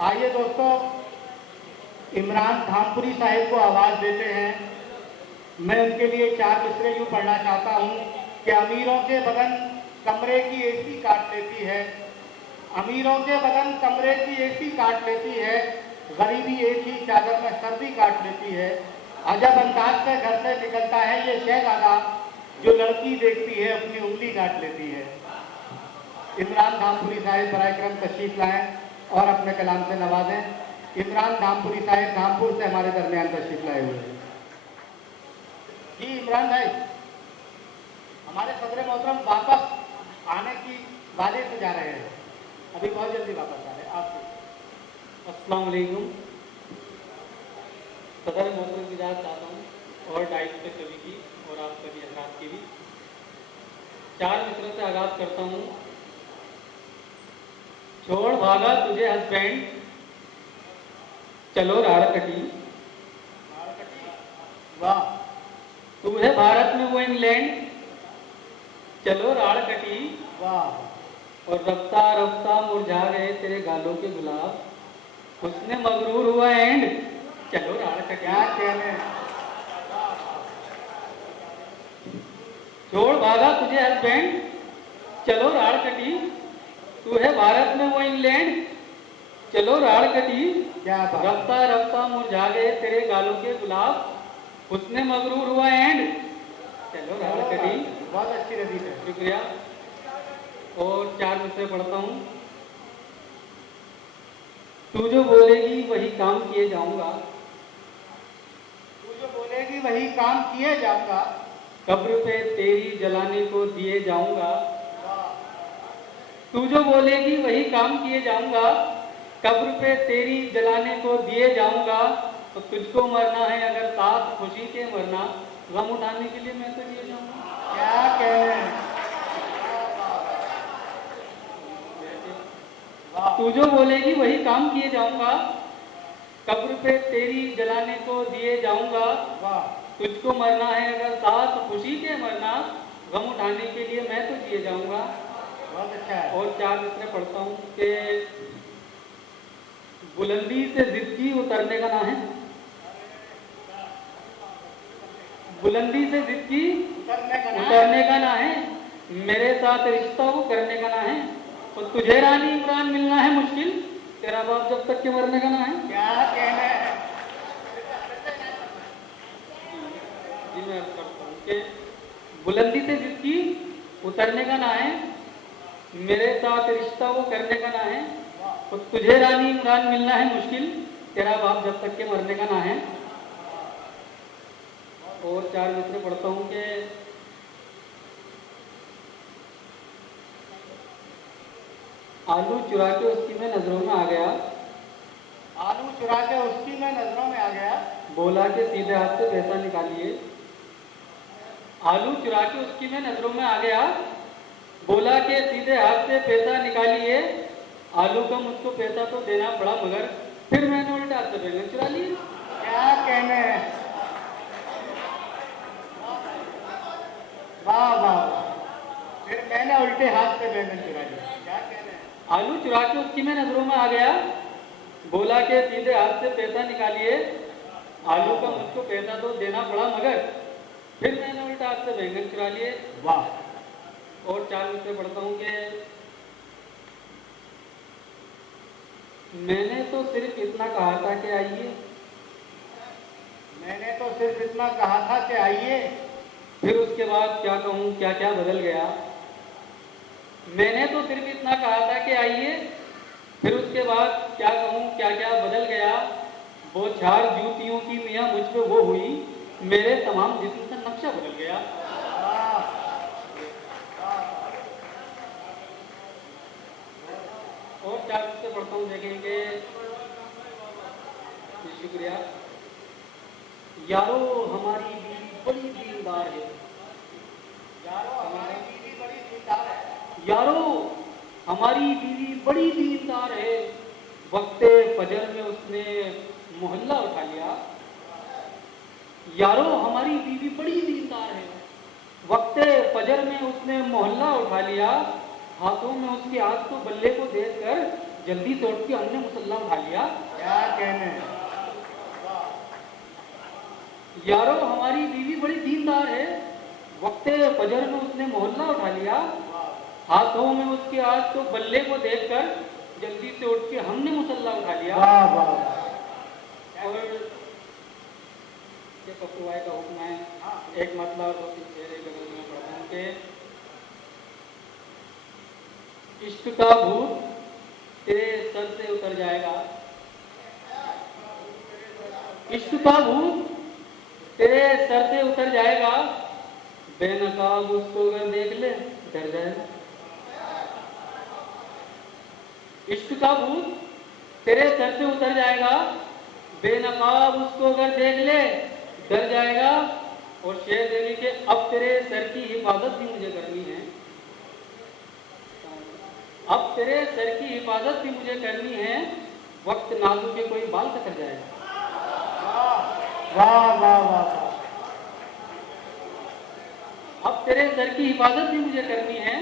आइए दोस्तों, इमरान धामपुरी साहिब को आवाज देते हैं। मैं उनके लिए 4 मिसरे यूं पढ़ना चाहता हूं कि अमीरों के बदन कमरे की एसी काट लेती है, अमीरों के बदन कमरे की एसी काट लेती है, गरीबी एक ही चादर में सर्दी काट लेती है। अजब अंदाज से घर से निकलता है ये शहजादा, जो लड़की देखती है अपनी उंगली काट लेती है। इमरान धामपुरी साहिब बराए करम तशरीफ लाएं और अपने कलाम से नवाजें। इमरान धामपुरी साहिब धामपुर से हमारे दरमियान तशरीफ लाए हुए हैं। जी इमरान भाई, हमारे सदर मोहतरम वापस आने की वादे से जा रहे हैं, अभी बहुत जल्दी वापस आ रहे हैं। आपसे अस्सलाम वालेकुम। सदर मोहतरम की इजाज़त चाहता हूँ और डाइट पे सभी की और आप सभी हजरात की भी। 4 मिसरों से आगाज़ करता हूँ। छोड़ भागा तुझे हस्बैंड, चलो राड़ कटी। वाह। तू है भारत में वो इंग्लैंड, चलो राड़ कटी। वाह। और रफ्ता रफ्ता मुरझा गए तेरे गालों के गुलाब, उसने मगरूर हुआ एंड, चलो राड़ कटी। क्या कहने। छोड़ भागा तुझे हस्बैंड, चलो राड़ कटी। तू है भारत में वो इंग्लैंड, चलो राड़ कटी। क्या बात। रफ्ता रफ्ता मुरझा गए तेरे गालों के गुलाब, उसने मगरूर हुआ एंड, चलो राड़ कटी। बहुत अच्छी रही है, शुक्रिया। और 4 मिसरे पढ़ता हूँ। तू जो बोलेगी वही काम किए जाऊंगा, तू जो बोलेगी वही काम किए जाऊंगा, कब्र पे तेरी जलाने को दिए जाऊंगा। तू जो बोलेगी वही काम किए जाऊंगा, कब्र पे तेरी जलाने को दिए जाऊंगा। तो तुझको मरना है अगर साथ खुशी के मरना, गम उठाने के लिए मैं तो जिए जाऊंगा। क्या कहने। तू जो बोलेगी वही काम किए जाऊंगा, कब्र पे तेरी जलाने को दिए जाऊंगा। वाह। तुझको मरना है अगर साथ खुशी के मरना, गम उठाने के लिए मैं तो जिए जाऊंगा। बहुत अच्छा है। और 4 मिसरे पढ़ता हूँ कि बुलंदी से जिद की उतरने का ना है, बुलंदी से जिद की उतरने का ना है, मेरे साथ रिश्ता वो करने का ना है। और तुझे रानी इमरान मिलना है मुश्किल, तेरा बाप जब तक के मरने का ना है। क्या कहने। जी मैं अर्ज करता हूँ कि बुलंदी से जिद की उतरने का ना है, मेरे साथ रिश्ता वो करने का ना है। तो तुझे रानी इमरान मिलना है मुश्किल, तेरा बाप जब तक के मरने का ना है। और 4 मिसरे पढ़ता हूँ कि आलू चुरा के उसकी मैं नजरों में आ गया, आलू चुरा के उसकी मैं नजरों में आ गया, बोला के सीधे हाथ से पैसा निकालिए। आलू चुरा के उसकी मैं नजरों में आ गया, बोला के सीधे हाथ से पैसा निकालिए। आलू का मुझको पैसा तो देना पड़ा मगर फिर मैंने उल्टे हाथ से बैंगन चुरा लिए। क्या कहने। वाह वाह। फिर मैंने उल्टे हाथ से बैंगन चुरा लिया। क्या कहने। आलू चुरा के उसकी मैं नजरों में आ गया, बोला के सीधे हाथ से पैसा निकालिए। आलू का मुझको पैसा तो देना पड़ा मगर फिर मैंने उल्टा हाथ से बैंगन चुरा लिए। वाह। और 4 मिसरे पढ़ता हूँ कि मैंने तो सिर्फ इतना कहा था कि आइए, मैंने तो सिर्फ इतना कहा था कि आइए, फिर उसके बाद क्या कहूँ क्या क्या बदल गया। मैंने तो सिर्फ इतना कहा था कि आइए, फिर उसके बाद क्या कहूँ क्या क्या बदल गया। वो झाड़ जूतियों की मियाँ मुझ पे वो हुई, मेरे तमाम जिस्म से नक्शा बदल गया। और 4 मिसरे पढ़ता हूँ, देखेंगे। शुक्रिया। यारो हमारी बीवी बड़ी दीनदार है, यारो हमारी बीवी बड़ी दीनदार है, यारो हमारी बीवी बड़ी दीनदार है। वक्ते फजर में उसने मोहल्ला उठा लिया। यारो हमारी बीवी बड़ी दीनदार है, वक्ते फजर में उसने मोहल्ला उठा लिया। हाथों में उसके हाथ तो बल्ले को देखकर जल्दी से उठ के हमने मुसल्ला उठा लिया। क्या कहने हैं। यारो हमारी बीवी बड़ी दीनदार है, वक्ते फजर में उसने मोहल्ला उठा लिया। हाथों में उसके आज तो बल्ले को देखकर जल्दी से उठ के हमने मुसल्ला उठा लिया। वाह वाह। और ये पप्पू भाई का हुक्म है, एक मतलब और 2-3 शेर एक गजल में पढ़ता हूँ कि इश्क का भूत तेरे सर से उतर जाएगा, इश्क का भूत तेरे सर से उतर जाएगा, बेनकाब उसको अगर देख ले डर जाएगा। इश्क का भूत तेरे सर से उतर जाएगा, बेनकाब उसको अगर देख ले डर जाएगा। और शेर देवी के अब तेरे सर की हिफाजत भी मुझे करनी है, अब तेरे सर की हिफाजत भी मुझे करनी है, वक्त नाजू के कोई बाल कतर जाएगा। वाह वाह वाह। अब तेरे सर की हिफाजत भी मुझे करनी है,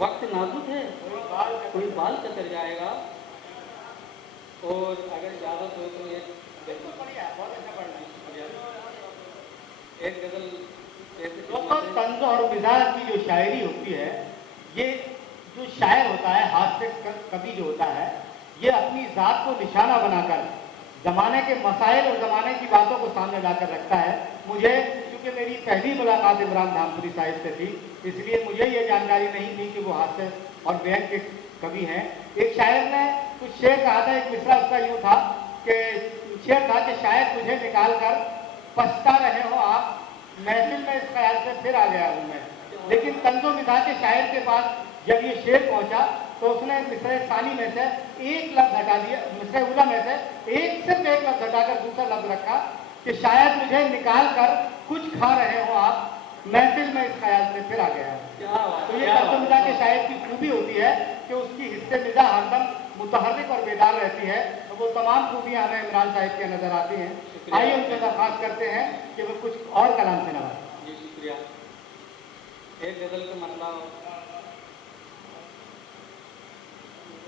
वक्त नाजुक है कोई बाल कतर जाएगा। और अगर इजाजत हो तो एक गजल दोस्तों, तंज और मिजाज की जो शायरी होती है, ये जो शायर होता है, हास्य कवि जो होता है, ये अपनी जात को निशाना बनाकर जमाने के मसाइल और जमाने की बातों को सामने लाकर रखता है। मुझे क्योंकि मेरी पहली मुलाकात इमरान धामपुरी साहिब से थी, इसलिए मुझे ये जानकारी नहीं थी कि वो हास्य और व्यंग के कवि हैं। एक शायर ने कुछ शेर कहा था, एक मिसरा उसका यूँ था कि शेर था कि शायद मुझे निकाल कर पछता रहे हो आप, महफिल में इस ख्याल से फिर आ गया हूं मैं। लेकिन तंजो मिजाज के शायर के पास जब ये शेर पहुंचा तो उसने मिसरे सानी में से एक लफ्ज हटा दिया, मिसरे उला में से सिर्फ एक लफ्ज हटाकर दूसरा लफ्ज रखा कि शायद मुझे निकाल कर कुछ खा रहे हो आप, महफिल में इस ख्याल से फिर आ गया हूं। तो ये तंजो मिजाज के शायर की खूबी होती है कि उसकी हिस्से मिजा हरदम मुतहर्रिक और बेदार रहती है। तो वो तमाम खूबियां हमें इमरान साहिब के नजर आती हैं। आइए उनसे दरख्वास्त करते हैं कि वो कुछ और कलाम से नवाजें। जी शुक्रिया। एक गजल का मतलब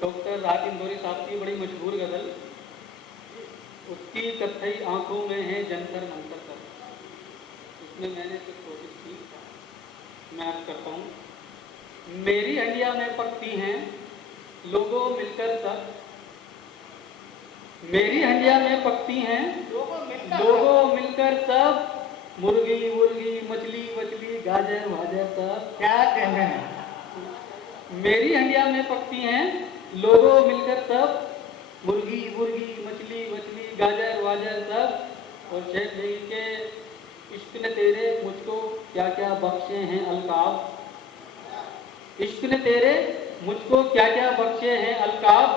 डॉक्टर राहत इंदौरी साहब की बड़ी मशहूर गजल, उसकी कथई आंखों में है जंतर मंतर कर, उसमें मैंने कुछ कोशिश की, मैं अर्ज करता हूँ। मेरी हंडिया में पकती हैं लोगों मिलकर सब, मेरी हंडिया में पकती हैं लोगों मिलकर सब, मुर्गी मुर्गी मछली मछली गाजर वाजर सब। क्या कहते हैं। मेरी हंडिया में पकती हैं लोगों मिलकर सब, मुर्गी मुर्गी मछली मछली गाजर वाजर सब। और शेख यही के इश्क ने तेरे मुझको क्या क्या बख्शे हैं अलकाब, इश्क ने तेरे मुझको क्या क्या बख्शे हैं अलकाब,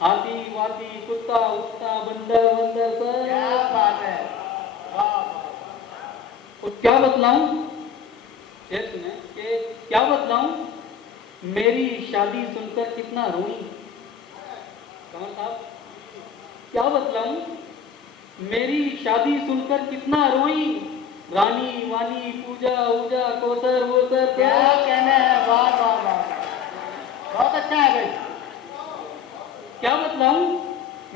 हाथी वाती कुत्ता उत्ता बंदर वंदर सब। क्या बात है। और क्या बतलाऊं, शेर सुने कि क्या बतलाऊं, मेरी शादी सुनकर कितना रोई, कमल साहब क्या बतलाऊं, मेरी शादी सुनकर कितना रोई, रानी वानी पूजा ऊजा कोसर वोसर। क्या कहना है। वाह वाह वाह, बहुत अच्छा है भाई। क्या बतलाऊं,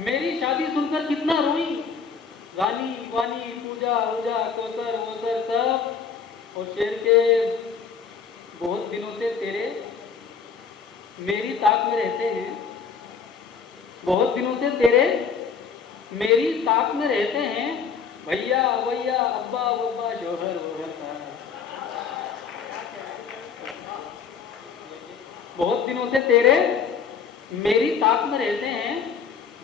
मेरी शादी सुनकर कितना रोई, रानी वानी पूजा ऊजा कोसर वोसर सब। और शेर के बहुत दिनों से तेरे मेरी ताक में रहते हैं, बहुत दिनों से तेरे मेरी ताक में रहते हैं, भैया भैया अब्बा अब्बा जोहर वोहर साहब। बहुत दिनों से तेरे मेरी ताक में रहते हैं,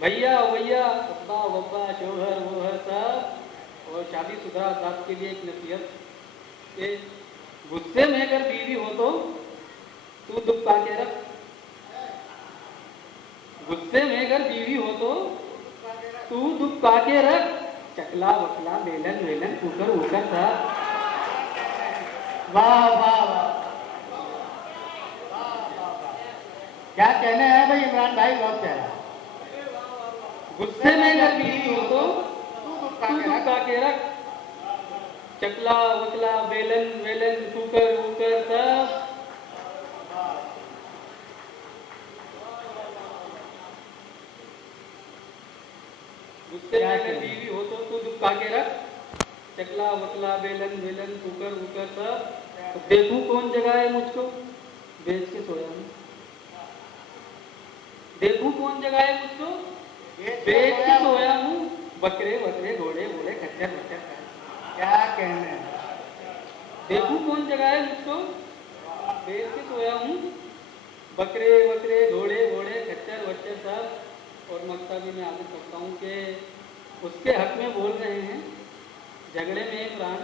भैया भैया अब्बा अब्बा जोहर वोहर साहब। और शादीशुदा जात के लिए एक नसीहत कि गुस्से में अगर बीवी हो तो तू दुबका के रख, गुस्से में अगर बीवी हो तो तू दुबका के रख, चकला वकला बेलन वेलन कुकर उकर था। वाह वाह वाह, क्या कहने हैं भाई इमरान भाई, बहुत प्यारा। गुस्से में अगर बीवी हो तो तू दुबका के रख, चकला वकला बेलन वेलन कुकर उकर सब। गुस्से क्या में अगर कहना? बीवी हो तो तू दुबका के रख, चकला वकला बेलन वेलन कुकर वुकर सब, तो देखूं कौन जगाए मुझको, बेच के सोया हूँ। देखूं कौन जगाए मुझको, बेच के सोया हूँ। बकरे बकरे घोड़े घोड़े खच्चर बच्चर क्या कहने हैं? देखूं कौन जगाए मुझको, बेच के सोया हूँ। बकरे बकरे घोड़े घोड़े खच्चर बच्चर सब। और मक्ता भी मैं आगे करता हूँ कि उसके हक में बोल रहे हैं झगड़े में इमरान,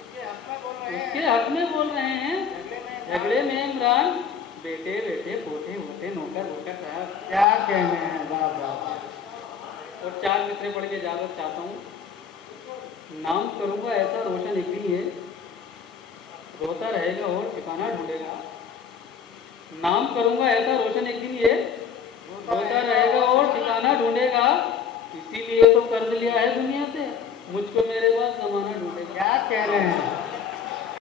उसके हक में बोल रहे उसके हैं, हक में बोल रहे हैं झगड़े में इमरान, बेटे बेटे पोते होते नौकर वोकर साहब। क्या कहने हैं? वाह वाह वाह। और 4 मिसरे पढ़ के इजाजत चाहता हूँ। नाम करूंगा ऐसा रोशन एक दिन ये, रोता रहेगा और ठिकाना ढूंढेगा। नाम करूंगा ऐसा रोशन एक दिन ये, रोता रहेगा और ठिकाना ढूंढेगा। इसीलिए तो कर्ज लिया है दुनिया